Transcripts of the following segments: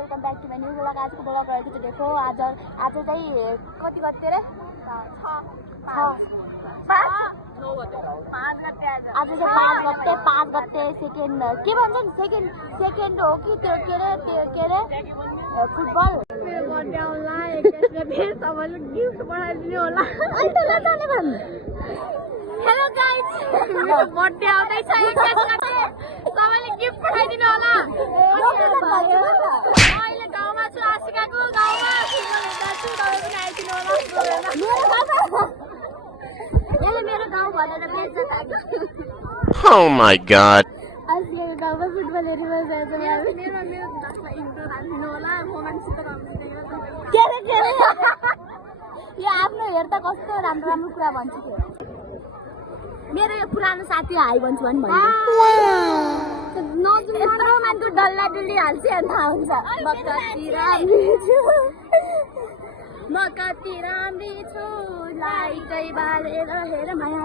Welcome back to my new blog. आजको blog रहेको चाहिँ देखो आज चाहिँ कति गते रे? 5 गते 5 गते सेकेन्ड के भन्छ नि सेकेन्ड हो कि त्यो के रे फुटबल मेरो बर्थडे आउला एकैचोटि फेरि सबैले गिफ्ट पठाइदिनु होला। अनि त नजाने भन्। हेलो गाइस, मेरो बर्थडे आउँदै छ 21 गते, सबैले गिफ्ट पठाइदिनु होला। अहिले गाउँमा छु, आशिकाको गाउँमा फुटबल हेर्दा छु, तपाईँ पनि आइदिनु होला। यसले मेरो गाउँ भनेर बेच्छ ताकि। Oh my god. आशिकाको गाउँमा फुटबल हेर्नु जान्छ। मेरो दाजुलाई इन्ट्रो हाल्दिनु होला। मोमेन्टसित के रे यो आफ्नो हेर्दा कस्तो राम्रो कुरा भन्छ के। मेरो यो पुरानो साथी हाई भन्छु भने यत्रो मान्छे डल्ला डुल्ली हाल्छ अनि थाहा हुन्छ म कति राम्री छु लाइटै बालेर हेर माया।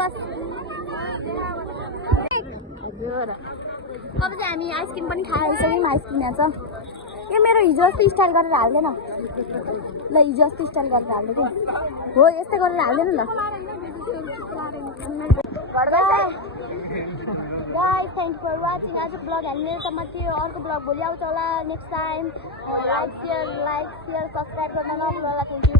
बस हजुर अब चाहिँ हामी आइसक्रिम पनि खाइसक्यौँ। आइसक्रिम यहाँ छ। यो मेरो हिजो अस्ति स्टाइल गरेर हाल्दैन ल, हिजो अस्ति स्टाइल गरेर हाल्नु कि हो, यस्तै गरेर हाल्दैन ल। Guys thank for watching. आजको ब्लग हामीहरूसम्म थियो। अर्को ब्लग भोलि आउँछ होला। Next time like share subscribe गर्न नभुल्नु होला। Thank you.